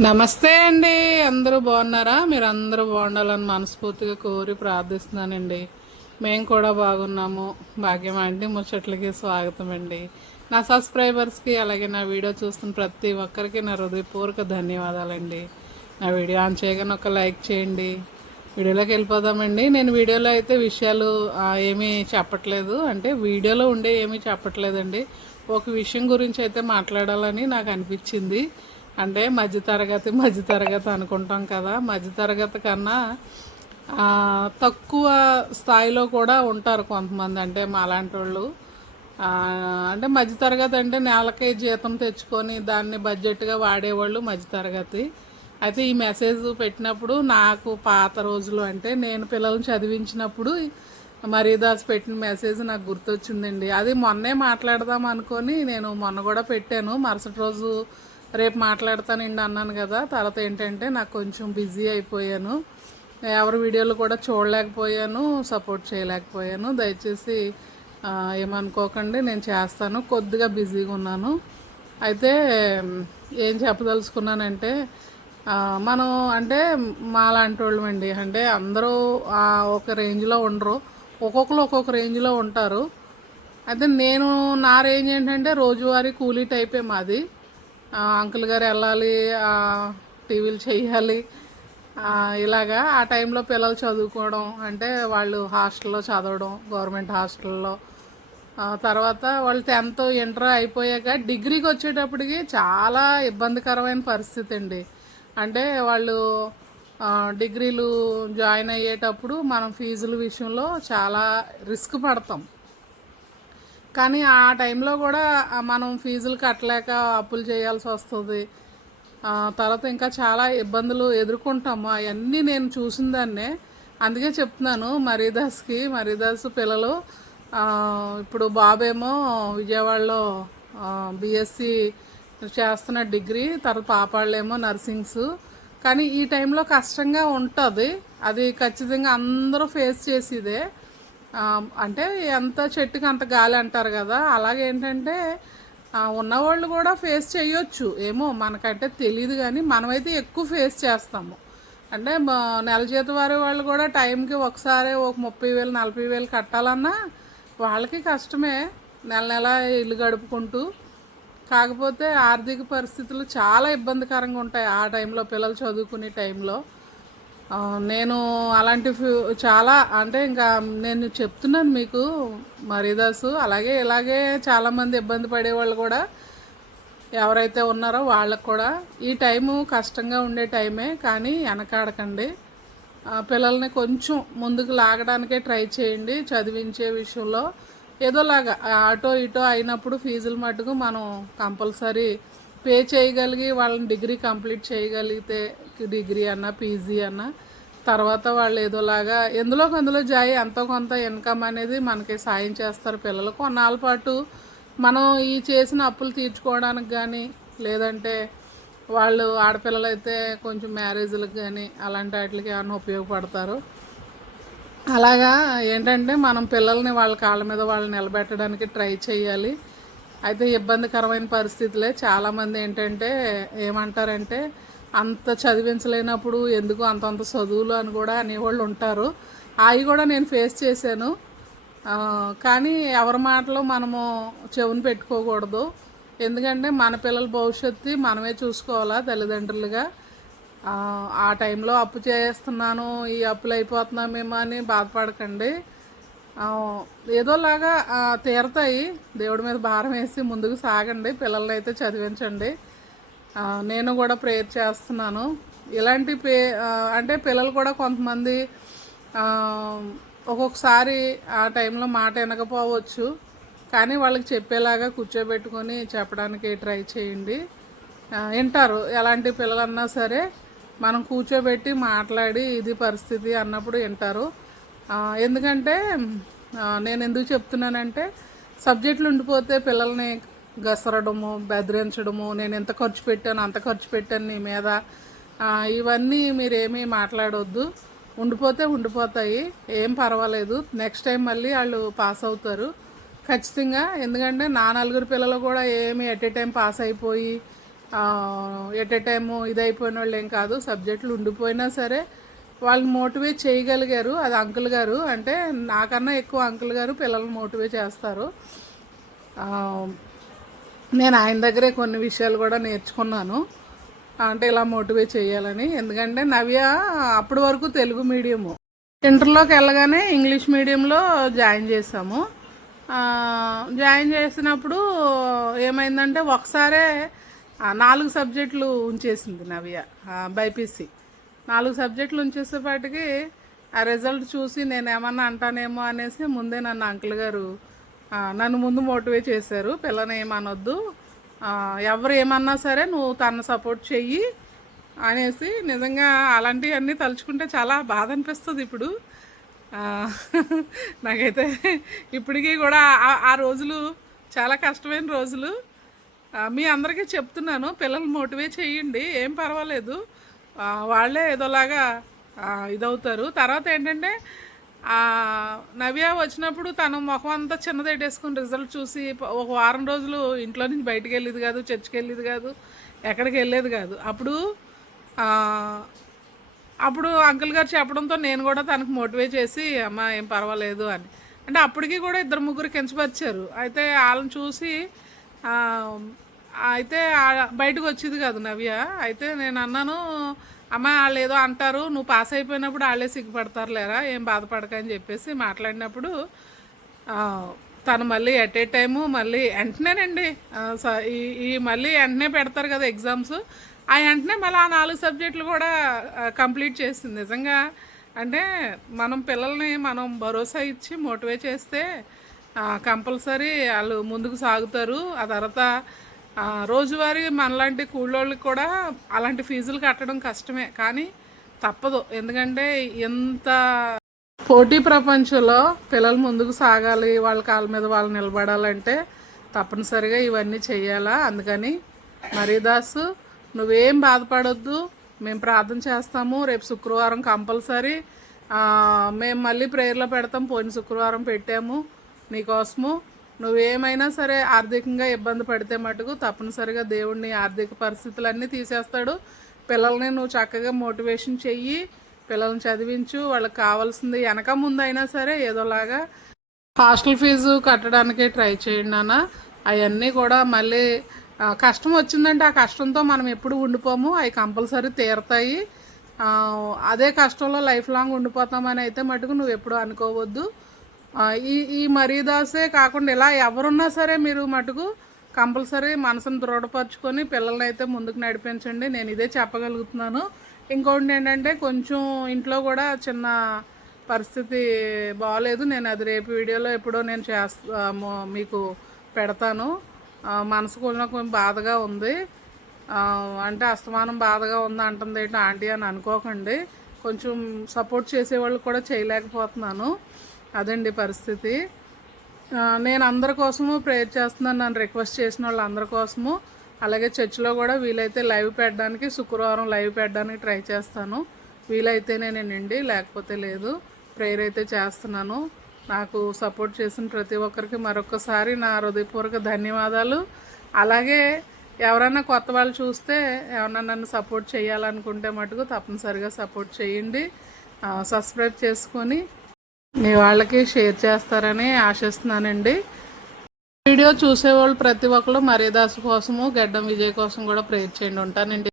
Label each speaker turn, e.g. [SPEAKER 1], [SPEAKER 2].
[SPEAKER 1] నమస్తే అండి. అందరూ బాగున్నారా? మీరు అందరూ బాగుండాలని మనస్ఫూర్తిగా కోరి ప్రార్థిస్తున్నానండి. మేము కూడా బాగున్నాము. భాగ్యం అంటే ముచ్చట్లకి స్వాగతం అండి. నా సబ్స్క్రైబర్స్కి అలాగే నా వీడియో చూస్తున్న ప్రతి ఒక్కరికి నా హృదయపూర్వక ధన్యవాదాలండి. నా వీడియో ఆన్ చేయగానే ఒక లైక్ చేయండి. వీడియోలోకి వెళ్ళిపోదామండి. నేను వీడియోలో అయితే విషయాలు ఏమీ చెప్పట్లేదు. అంటే వీడియోలో ఉండే ఏమీ చెప్పట్లేదండి. ఒక విషయం గురించి అయితే మాట్లాడాలని నాకు అనిపించింది. అంటే మధ్యతరగతి మధ్యతరగతి అనుకుంటాం కదా. మధ్యతరగతి కన్నా తక్కువ స్థాయిలో కూడా ఉంటారు కొంతమంది. అంటే మా అలాంటి వాళ్ళు అంటే మధ్యతరగతి అంటే నెలకి జీతం తెచ్చుకొని దాన్ని బడ్జెట్గా వాడేవాళ్ళు మధ్యతరగతి. అయితే ఈ మెసేజ్ పెట్టినప్పుడు నాకు పాత రోజులు అంటే నేను పిల్లల్ని చదివించినప్పుడు మరీదాస్ పెట్టిన మెసేజ్ నాకు గుర్తొచ్చిందండి. అది మొన్నే మాట్లాడదాం అనుకొని నేను మొన్న కూడా పెట్టాను. మరుసటి రోజు రేపు మాట్లాడతానండి అన్నాను కదా. తర్వాత ఏంటంటే నాకు కొంచెం బిజీ అయిపోయాను. ఎవరి వీడియోలు కూడా చూడలేకపోయాను సపోర్ట్ చేయలేకపోయాను. దయచేసి ఏమనుకోకండి నేను చేస్తాను. కొద్దిగా బిజీగా ఉన్నాను. అయితే ఏం చెప్పదలుచుకున్నానంటే మనం అంటే మాలాంటి వాళ్ళమండి. అంటే అందరూ ఒక రేంజ్లో ఉండరు. ఒక్కొక్కరు ఒక్కొక్క రేంజ్లో ఉంటారు. అయితే నేను నా రేంజ్ ఏంటంటే రోజువారీ కూలీ టైపే మాది. అంకుల్ గారు వెళ్ళాలి టీవీలు చేయాలి. ఇలాగా ఆ టైంలో పిల్లలు చదువుకోవడం అంటే వాళ్ళు హాస్టల్లో చదవడం గవర్నమెంట్ హాస్టల్లో. తర్వాత వాళ్ళు టెన్త్ ఇంటర్ అయిపోయాక డిగ్రీకి వచ్చేటప్పటికి చాలా ఇబ్బందికరమైన పరిస్థితి అండి. అంటే వాళ్ళు డిగ్రీలు జాయిన్ అయ్యేటప్పుడు మనం ఫీజుల విషయంలో చాలా రిస్క్ పడతాం. కానీ ఆ టైంలో కూడా మనం ఫీజులు కట్టలేక అప్పులు చేయాల్సి వస్తుంది. తర్వాత ఇంకా చాలా ఇబ్బందులు ఎదుర్కొంటాము. అవన్నీ నేను చూసిన దాన్నే అందుకే చెప్తున్నాను మరీదాస్కి మరీదాస్ పిల్లలు. ఇప్పుడు బాబేమో విజయవాడలో బీఎస్సీ చేస్తున్న డిగ్రీ తర్వాత పాపాళ్ళేమో నర్సింగ్స్. కానీ ఈ టైంలో కష్టంగా ఉంటుంది. అది ఖచ్చితంగా అందరూ ఫేస్ చేసేదే. అంటే ఎంత చెట్టుకి అంత గాలి అంటారు కదా అలాగే ఏంటంటే ఉన్నవాళ్ళు కూడా ఫేస్ చేయొచ్చు. ఏమో మనకంటే తెలియదు కానీ మనమైతే ఎక్కువ ఫేస్ చేస్తాము. అంటే నెల జీతం వారి వాళ్ళు కూడా టైంకి ఒకసారి ఒక ముప్పై వేలు నలభై వేలు కట్టాలన్నా వాళ్ళకి కష్టమే. నెల నెల ఇల్లు గడుపుకుంటూ. కాకపోతే ఆర్థిక పరిస్థితులు చాలా ఇబ్బందికరంగా ఉంటాయి ఆ టైంలో పిల్లలు చదువుకునే టైంలో. నేను అలాంటి ఫ్యూ- చాలా అంటే ఇంకా నేను చెప్తున్నాను మీకు మరీదాసు అలాగే ఇలాగే చాలామంది ఇబ్బంది పడేవాళ్ళు కూడా ఎవరైతే ఉన్నారో వాళ్ళకు కూడా ఈ టైము కష్టంగా ఉండే టైమే కానీ వెనకాడకండి. పిల్లల్ని కొంచెం ముందుకు లాగడానికే ట్రై చేయండి చదివించే విషయంలో. ఏదోలాగా ఆటో అటో ఇటో అయినప్పుడు ఫీజులు మటుకు మనం కంపల్సరీ పే చేయగలిగి వాళ్ళని డిగ్రీ కంప్లీట్ చేయగలిగితే డిగ్రీ అన్న పీజీ అన్న తర్వాత వాళ్ళు ఏదోలాగా ఎందులో కొందులో జాయి ఎంతో కొంత ఇన్కమ్ అనేది మనకి సాయం చేస్తారు పిల్లలు. కొన్నాళ్ళ పాటు మనం ఈ చేసిన అప్పులు తీర్చుకోవడానికి కానీ లేదంటే వాళ్ళు ఆడపిల్లలు అయితే కొంచెం మ్యారేజ్లకు కానీ అలాంటి వాటికి ఏమైనా ఉపయోగపడతారు. అలాగా ఏంటంటే మనం పిల్లల్ని వాళ్ళ కాళ్ళ మీద వాళ్ళు నిలబెట్టడానికి ట్రై చేయాలి. అయితే ఇబ్బందికరమైన పరిస్థితులే. చాలామంది ఏంటంటే ఏమంటారంటే అంత చదివించలేనప్పుడు ఎందుకు అంతంత చదువులు అని కూడా అనేవాళ్ళు ఉంటారు. అవి కూడా నేను ఫేస్ చేశాను. కానీ ఎవరి మాటలు మనము చెవును పెట్టుకోకూడదు. ఎందుకంటే మన పిల్లల భవిష్యత్తు మనమే చూసుకోవాలా తల్లిదండ్రులుగా. ఆ, టైంలో అప్పు చేస్తున్నాను ఈ అప్పులు అయిపోతున్నామేమో అని బాధపడకండి. ఏదోలాగా తీరతాయి. దేవుడి మీద భారం వేసి ముందుకు సాగండి. పిల్లల్ని అయితే చదివించండి. నేను కూడా ప్రేయర్ చేస్తున్నాను. ఇలాంటి పే అంటే పిల్లలు కూడా కొంతమంది ఒక్కొక్కసారి ఆ టైంలో మాట వినకపోవచ్చు. కానీ వాళ్ళకి చెప్పేలాగా కూర్చోబెట్టుకొని చెప్పడానికి ట్రై చేయండి. వింటారు. ఎలాంటి పిల్లలన్నా సరే మనం కూర్చోబెట్టి మాట్లాడి ఇది పరిస్థితి అన్నప్పుడు వింటారు. ఎందుకంటే నేను ఎందుకు చెప్తున్నానంటే సబ్జెక్టులు ఉండిపోతే పిల్లల్ని గసరడము బెదిరించడము నేను ఎంత ఖర్చు పెట్టాను అంత ఖర్చు పెట్టాను నీ మీద. ఇవన్నీ మీరేమీ మాట్లాడొద్దు. ఉండిపోతే ఉండిపోతాయి. ఏం పర్వాలేదు. నెక్స్ట్ టైం మళ్ళీ వాళ్ళు పాస్ అవుతారు. ఖచ్చితంగా. ఎందుకంటే నా నలుగురు పిల్లలు కూడా ఏమి ఎట్ ఏ టైం పాస్ అయిపోయి ఎట్ ఎ టైము ఇదైపోయిన వాళ్ళు ఏం కాదు. సబ్జెక్టులు ఉండిపోయినా సరే వాళ్ళు మోటివేట్ చేయగలిగారు. అది అంకుల్ గారు. అంటే నాకన్నా ఎక్కువ అంకుల్ గారు పిల్లల్ని మోటివేట్ చేస్తారు. నేను ఆయన దగ్గరే కొన్ని విషయాలు కూడా నేర్చుకున్నాను. అంటే ఇలా మోటివేట్ చేయాలని. ఎందుకంటే నవ్య అప్పటి వరకు తెలుగు మీడియము. ఇంటర్లోకి వెళ్ళగానే ఇంగ్లీష్ మీడియంలో జాయిన్ చేసాము జాయిన్ చేసినప్పుడు ఏమైందంటే ఒకసారే నాలుగు సబ్జెక్టులు ఉంచేసింది నవ్య బైపీసీ. నాలుగు సబ్జెక్టులు ఉంచేసేపాటికి ఆ రిజల్ట్ చూసి నేను ఏమన్నా అంటానేమో అనేసి ముందే నన్ను అంకుల్ గారు నన్ను ముందు మోటివేట్ చేశారు. పిల్లని ఏమనొద్దు. ఎవరు ఏమన్నా సరే నువ్వు తను సపోర్ట్ చెయ్యి అనేసి నిజంగా అలాంటివన్నీ తలుచుకుంటే చాలా బాధ అనిపిస్తుంది ఇప్పుడు. నాకైతే ఇప్పటికీ కూడా ఆ- రోజులు చాలా కష్టమైన రోజులు. మీ అందరికీ చెప్తున్నాను పిల్లలు మోటివేట్ చేయండి ఏం పర్వాలేదు. వాళ్ళే ఏదోలాగా ఇదవుతారు. తర్వాత ఏంటంటే నవ్య వచ్చినప్పుడు తను ముఖం అంతా చిన్నదెట్టేసుకుని రిజల్ట్ చూసి ఒక వారం రోజులు ఇంట్లో నుంచి బయటకు వెళ్ళేది కాదు చర్చికి వెళ్ళేది కాదు ఎక్కడికి వెళ్ళేది కాదు. అప్పుడు అప్పుడు అంకుల్ గారు చెప్పడంతో నేను కూడా తనకు మోటివేట్ చేసి అమ్మ ఏం పర్వాలేదు అని. అంటే అప్పటికి కూడా ఇద్దరు ముగ్గురు కించపరిచారు. అయితే వాళ్ళని చూసి అయితే బయటకు వచ్చేది కాదు నవ్య. అయితే నేను అన్నాను అమ్మ వాళ్ళు ఏదో అంటారు నువ్వు పాస్ అయిపోయినప్పుడు వాళ్ళే సిగ్గుపడతారు లేరా ఏం బాధపడకని చెప్పేసి మాట్లాడినప్పుడు తను మళ్ళీ ఎట్ ఏ టైము మళ్ళీ వెంటనేనండి స- ఈ ఈ మళ్ళీ వెంటనే పెడతారు కదా ఎగ్జామ్స్ ఆ వెంటనే మళ్ళీ ఆ నాలుగు సబ్జెక్టులు కూడా కంప్లీట్ చేసింది. నిజంగా అంటే మనం పిల్లల్ని మనం భరోసా ఇచ్చి మోటివేట్ చేస్తే కంపల్సరీ వాళ్ళు ముందుకు సాగుతారు. ఆ తర్వాత రోజువారీ మనలాంటి కూలోళ్ళకి కూడా అలాంటి ఫీజులు కట్టడం కష్టమే కానీ తప్పదు. ఎందుకంటే ఎంత పోటీ ప్రపంచంలో పిల్లలు ముందుకు సాగాలి వాళ్ళ కాళ్ళ మీద వాళ్ళు నిలబడాలంటే తప్పనిసరిగా ఇవన్నీ చెయ్యాలా? అందుకని మరీదాసు నువ్వేం బాధపడొద్దు మేము ప్రార్థన చేస్తాము రేపు శుక్రవారం కంపల్సరీ. మేము మళ్ళీ ప్రేయర్లో పెడతాం పోయిన శుక్రవారం పెట్టాము నీకోసము. నువ్వేమైనా సరే ఆర్థికంగా ఇబ్బంది పడితే మటుకు తప్పనిసరిగా దేవుడిని ఆర్థిక పరిస్థితులన్నీ తీసేస్తాడు. పిల్లల్ని నువ్వు చక్కగా మోటివేషన్ చెయ్యి పిల్లల్ని చదివించు వాళ్ళకి కావాల్సింది వెనక ముందు అయినా సరే ఏదోలాగా హాస్టల్ ఫీజు కట్టడానికి ట్రై చేయండి నాన్న. అవన్నీ కూడా మళ్ళీ కష్టం వచ్చిందంటే ఆ కష్టంతో మనం ఎప్పుడు ఉండిపోము. అవి కంపల్సరీ తీరతాయి. అదే కష్టంలో లైఫ్ లాంగ్ ఉండిపోతామని అయితే మటుకు నువ్వు ఎప్పుడు అనుకోవద్దు. ఈ ఈ మరీదాసే కాకుండా ఇలా ఎవరున్నా సరే మీరు మటుకు కంపల్సరీ మనసును దృఢపరచుకొని పిల్లల్ని అయితే ముందుకు నడిపించండి. నేను ఇదే చెప్పగలుగుతున్నాను. ఇంకొకటి ఏంటంటే కొంచెం ఇంట్లో కూడా చిన్న పరిస్థితి బాగాలేదు నేను అది రేపు వీడియోలో ఎప్పుడో నేను చేస్తా మీకు పెడతాను. మనసు కొంచెం కొంచెం బాధగా ఉంది. అంటే అస్తమానం బాధగా ఉంది అంటుంది ఏంటి ఆంటీ అని అనుకోకండి. కొంచెం సపోర్ట్ చేసేవాళ్ళు కూడా చేయలేకపోతున్నాను. అదండి పరిస్థితి. నేను అందరి కోసము ప్రేయర్ చేస్తున్నాను. నన్ను రిక్వెస్ట్ చేసిన వాళ్ళు అందరి కోసము. అలాగే చర్చిలో కూడా వీలైతే లైవ్ పెట్టడానికి శుక్రవారం లైవ్ పెట్టడానికి ట్రై చేస్తాను. వీలైతేనే నేనండి లేకపోతే లేదు. ప్రేయర్ అయితే చేస్తున్నాను. నాకు సపోర్ట్ చేసిన ప్రతి ఒక్కరికి మరొకసారి నా హృదయపూర్వక ధన్యవాదాలు. అలాగే ఎవరైనా కొత్త వాళ్ళు చూస్తే ఎవరైనా నన్ను సపోర్ట్ చేయాలనుకుంటే మటుకు తప్పనిసరిగా సపోర్ట్ చేయండి. సబ్స్క్రైబ్ చేసుకొని మీ వాళ్ళకి షేర్ చేస్తారని ఆశిస్తున్నానండి. వీడియో చూసేవాళ్ళు ప్రతి ఒక్కరు మరీదాసు కోసము గడ్డం విజయ్ కోసం కూడా ప్రేర్ చేయండి. ఉంటానండి.